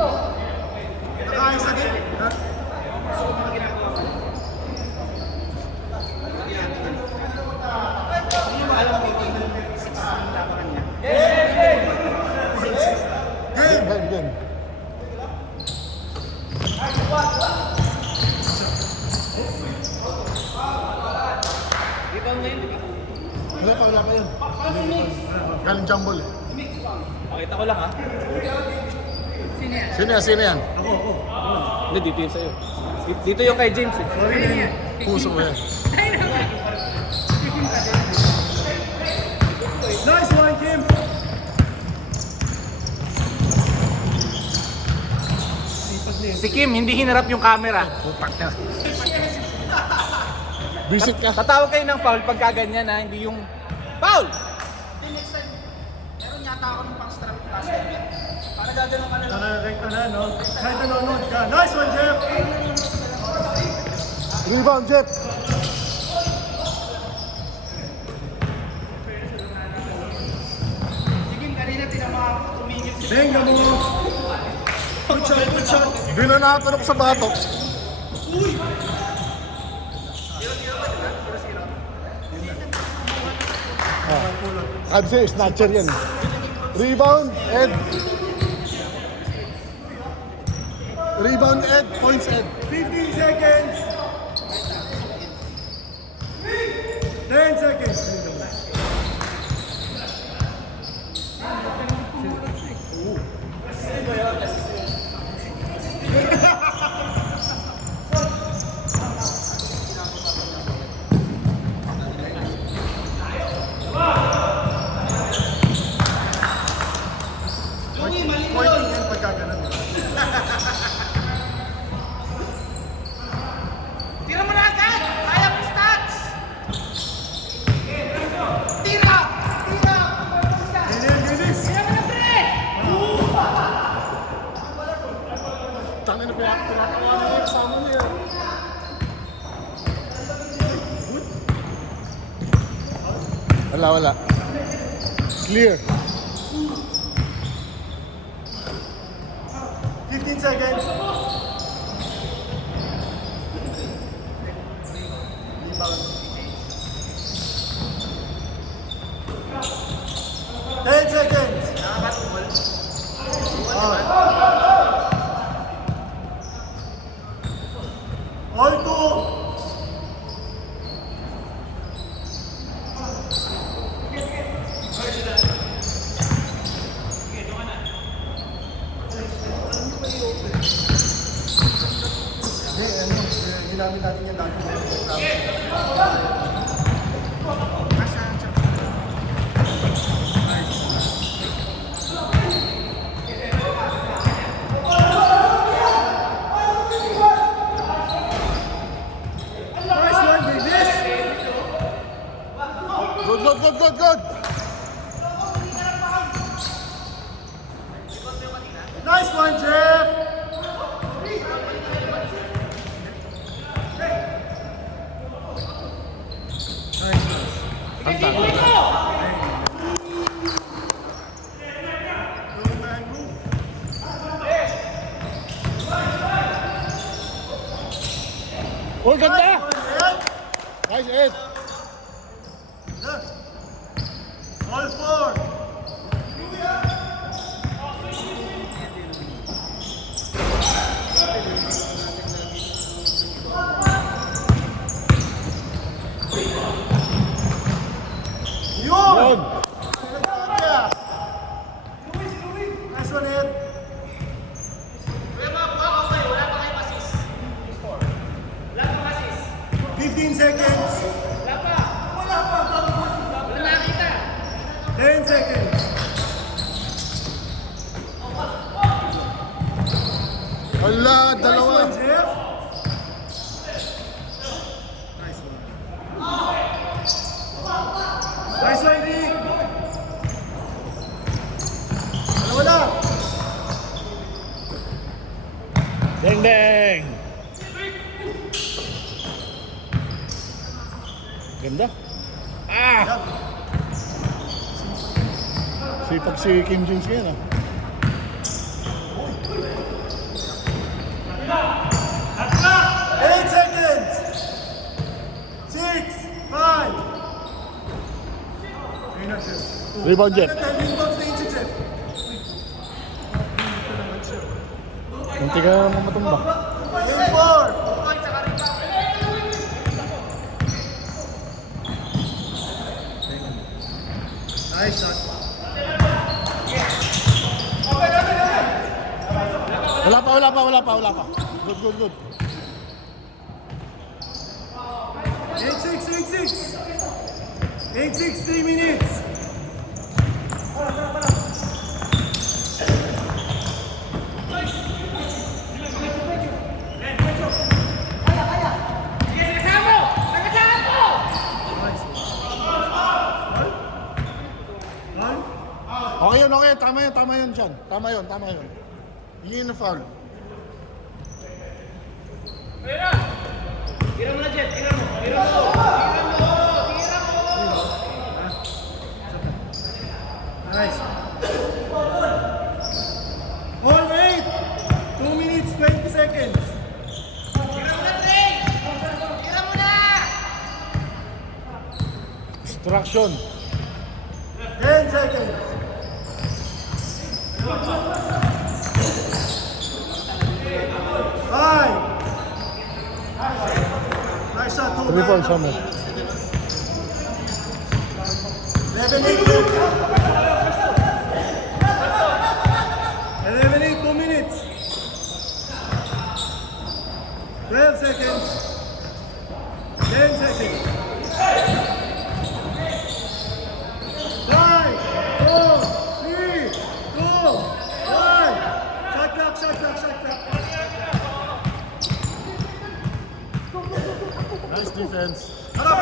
Nakaayos na din. Game. Wala pa yun. Galing jumble eh. Pakita ko lang ha. Sino yan? Ako. Hindi, dito yun sa'yo. Dito yung kay James eh. Puso mo yan. Nice one, Kim. Si Kim, hindi hinarap yung camera. Putak na. Visit ka. Tatawag kayo ng foul pagka ganyan ha, hindi yung foul! Meron yata ako ng pang-strap class. Para gagawin ka na lang. Rekta na, no? Kahit nanonood ka. Nice one, Jeff! Rebound, Jeff. Benga mo! Good shot! Binanatan ako sa batok. Sabi sa'yo, snatcher yan. Rebound, Ed. Rebound, Ed. Points, Ed. 15 seconds! 10 seconds! Pointing yan pagka ganun. Tira mo na agad! Kaya mo stats! Tira! Ginis! Tira mo na, pre! Tangin na pinakawa na yung kasama niya. Wala. Clear. 15 seconds! Rebound. 10 seconds! All two! Ginamit natin yan dati. Nice one, Davis! Good. Nice one, Jeff! Oh, ganda! Nice one, Ed! Nice, Ed. All four! Yun! Yun. Nice one, Ed! Kuya Bob, wala pa kayo assist. 15 seconds! Wala nakita. 10 seconds! Wala, Nice dalawa. one, Jeff! Nice one. Nice one, Nick! Wala! Deng. Ganda. Sipag si Kim James ngayon ah. Rebound, Jeff. Rebound sa inch, Jeff. Munti ka naman matumba. Game 4. Nice shot. Wala pa. Good. 8-6. 8-6, 3 minutes. Okay yun. Tama yun, Sean. Tama yun. Hindi na foul. Tira mo na, Jet. Tira mo. Nice. All right. 2 minutes, 20 seconds. Tira mo na, Trey. Tira mo na. Distraction. 10 seconds. Five. Nice shot, 2 Three points, Summer. 11-8, 2 minutes. 12 seconds. 10 seconds. 5, 4, 3, 2, 1. Shot clock. Nice defense. Harap.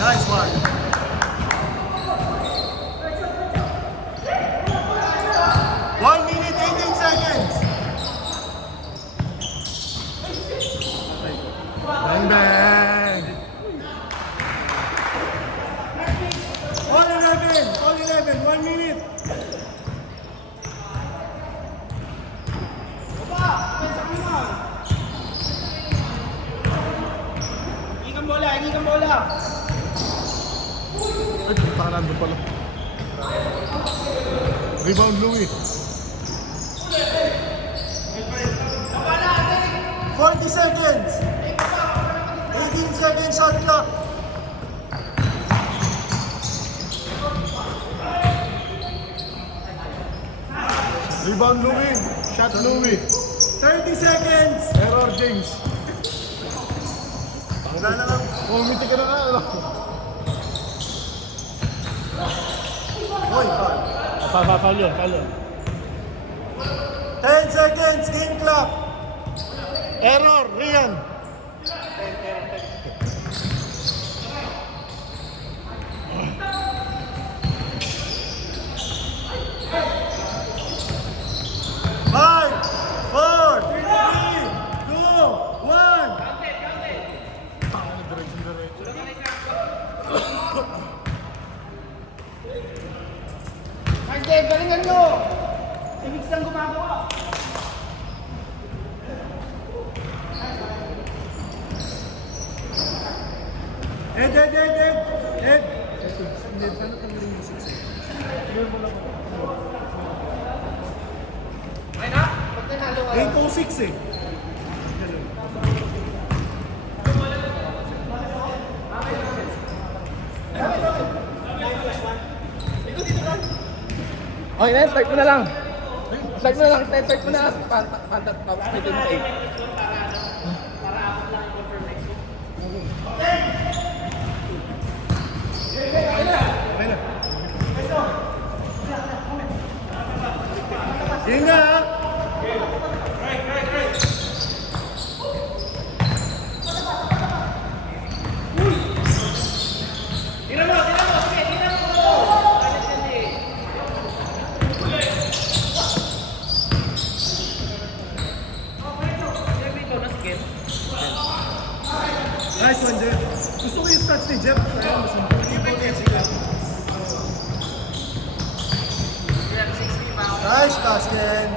Nice one. One minute, 18 seconds. Bang! All 11, 1 minute. Hindi kang bola. Ay, punta ka nandun pala. Rebound, Louis. 40 seconds. 18 seconds shot clock. Rebound, Louis. Shot, Louis. 30 seconds. Error, James. Wala na lang. Pumiti ka na ano? Hoy, foul. Foul yun. 10 seconds, game clock. Error, Rian. Five, 4, 3, 2, 1. Nice, Dave. Galingan nyo. Si Mix lang gumagawa. Ed. Ay na. Pag nanalo ka. 8:06 eh. Okay na, start mo na lang. Start mo na. Tapos pwede mo sa 8. Okay na. Game na ha. Tira mo. Sige, tira mo. Nice one, Jeff. Gusto ko yung stats ni Jeff. Kaya mas Nice pass, Ken.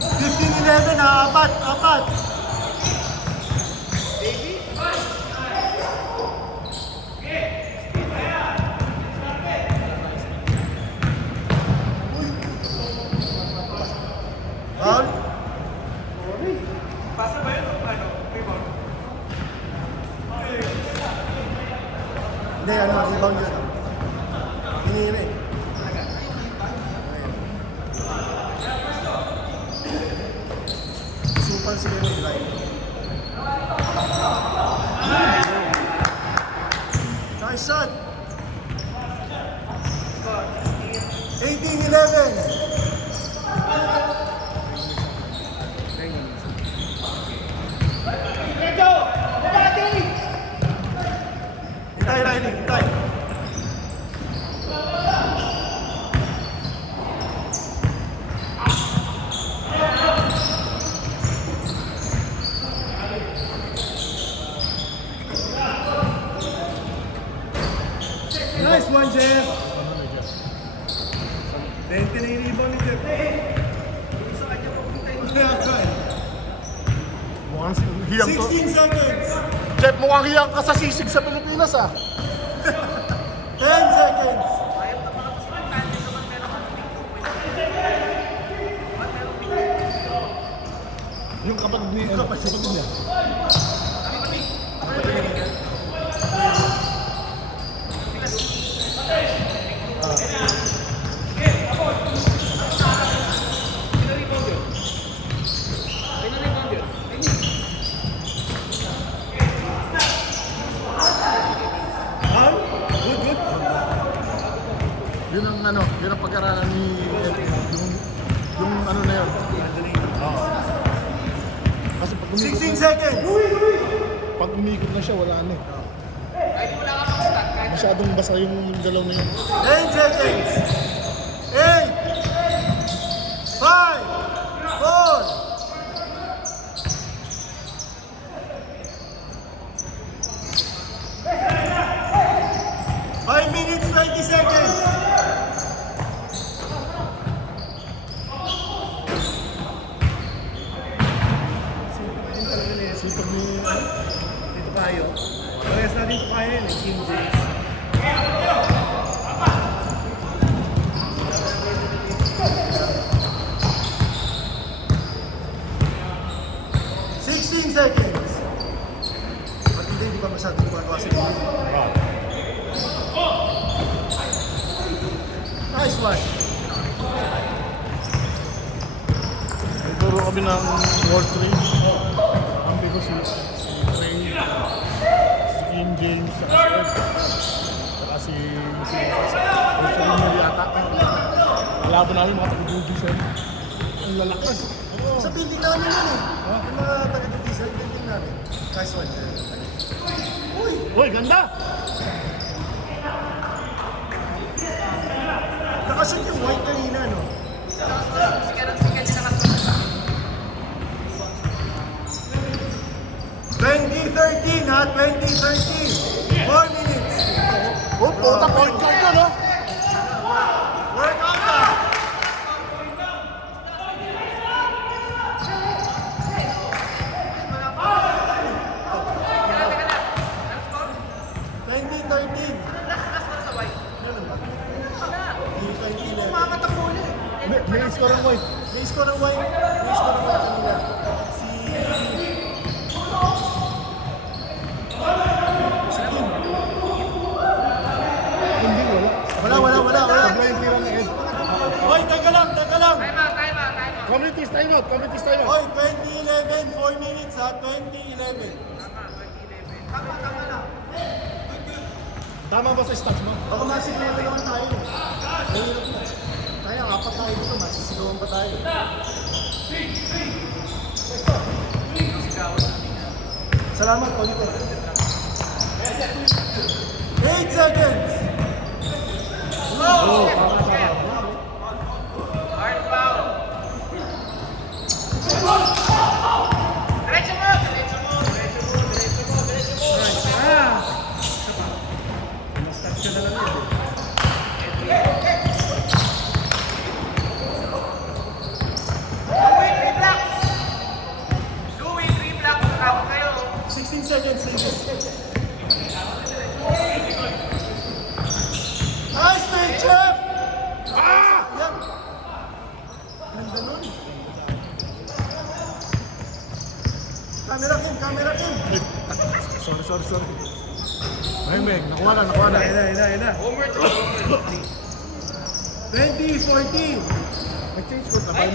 15-11 ha, apat. Foul? Hindi, rebound yun. Hinihina eh. Supan sila yung drive. Nice shot! 18-11. Hintay, Riley, hintay. Nice one, Jeff. 20 na yung rebound ni Jeff. Mukhang hiyang to. 16 seconds. Jeff, mukhang hiyang ka sa sisig sa Pilipinas ah. 10 seconds. Yung kapatid niya. Yun ang pag-aralan ni yung ano na yun. Oo. Kasi pag umikot 16 na, seconds. pag umikot na siya, wala na eh. Masyadong basa yung galaw na yun. 10 seconds. 8 5 4 5 minutes 20 seconds. Sipag ni... Dito tayo. Parehas natin ito kaya yun, King James. Seconds. At hindi pa masyadong gumagawa sa inyo. Nice one. Nagturo kami ng World 3. Ang bigo si Ray, si King James, saka si Ray yata. Kalaban namin mga taga-Bugi siya. Ang lalakas. Sa building namin yun eh. Yung mga taga-diesel building namin. Nice one. Uy, ganda! Nakashoot yung white kanina, no? 2013 ha, 2013. 4 minutes. Oh, puta, point guard ka, no? Work out na. May score ang white. May score ng white. May score ng white kanina. Si Kim. Hindi, wala. Wala. Sabla yung tira ni Ed. Hoy, teka lang. Communities time out. Hoy, 2011, 4 minutes ha, 2011. Tama ba sa stats mo? Baka masisigawan naman tayo. Mahirap na. Tayo, apat tayo dito, masisigawan pa tayo. Salamat, Oliver. 8 seconds! sorry. Mehmeng, nakuha na. Ina. 2014. Nag-change code na ba?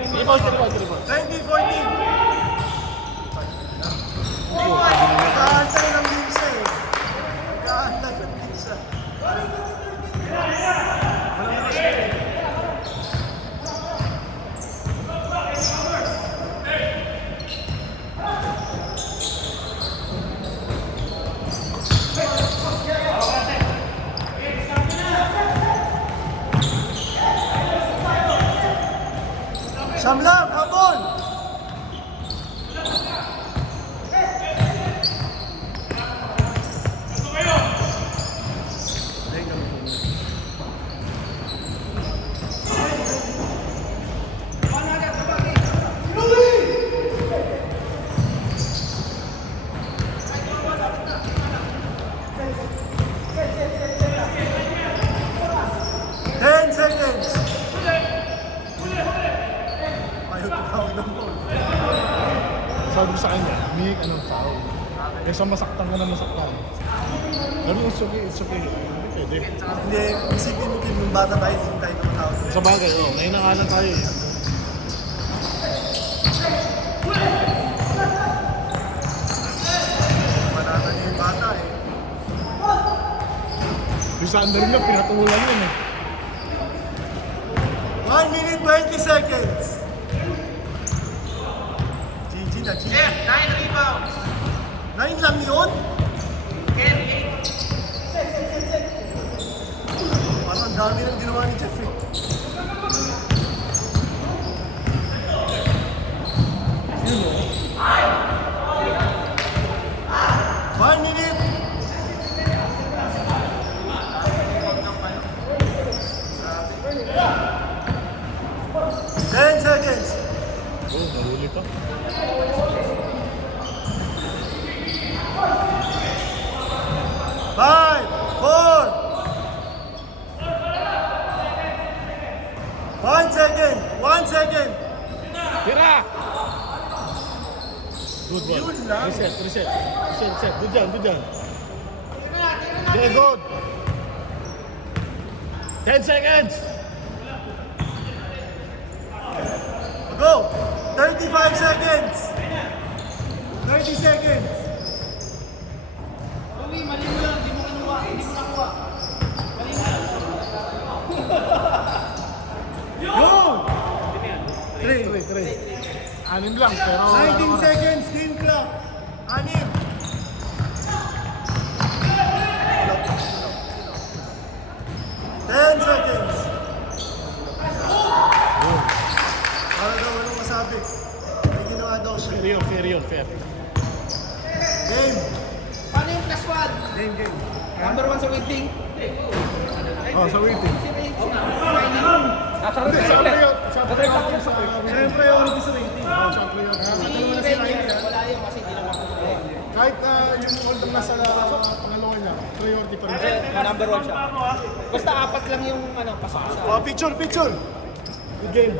Rebound. 2014. Nag-aantay ng minsa eh. Nag-aantay ng minsa. Shamlam, habol! Seconds. Ayaw tumawag ng ball. Sabi ko sa kanya, may anong foul. Kaysa masaktan ka na masaktan. Pero it's okay. Hindi pwede. Hindi, isipin mo din yung bata tayo, hindi tayo tumatawag. Sa bagay, ngayon na nga lang tayo eh. Manata niya yung bata eh. Yung sa under niya, pinatulan yun eh. 1 minute 20 seconds. GG na, GG. Jeff, 9 rebounds. 9 lang yun? Ken, 8. Parang ang dami ng ginawa ni Jeff eh. Yun o. 1 minute. Ten seconds. Oo, nahuli pa. Five, 4. 1 second. 1 second. Tira! Good ball. Yun lang. Reset. Good dyan. Okay, good. 10 seconds! Go. 35 seconds. 30 seconds. Go. 3. 6 lang, pero... 19 seconds. Game clock. 6. 10 seconds. Para daw walang masabi. May ginawa daw siya. Fair yun. Game. Paano yung plus 1? Game. Number 1 sa waiting? Oh, sa waiting. Sarap Sa sa playout. Sa playout. Siyempre, priority sa rating. Sa playout. Wala yung kasi hindi naman ako. Kahit yung holding nasa pangalawa niya, priority pa rin. Number 1 siya. Basta 4 lang yung pasok sa... Picture. Good game.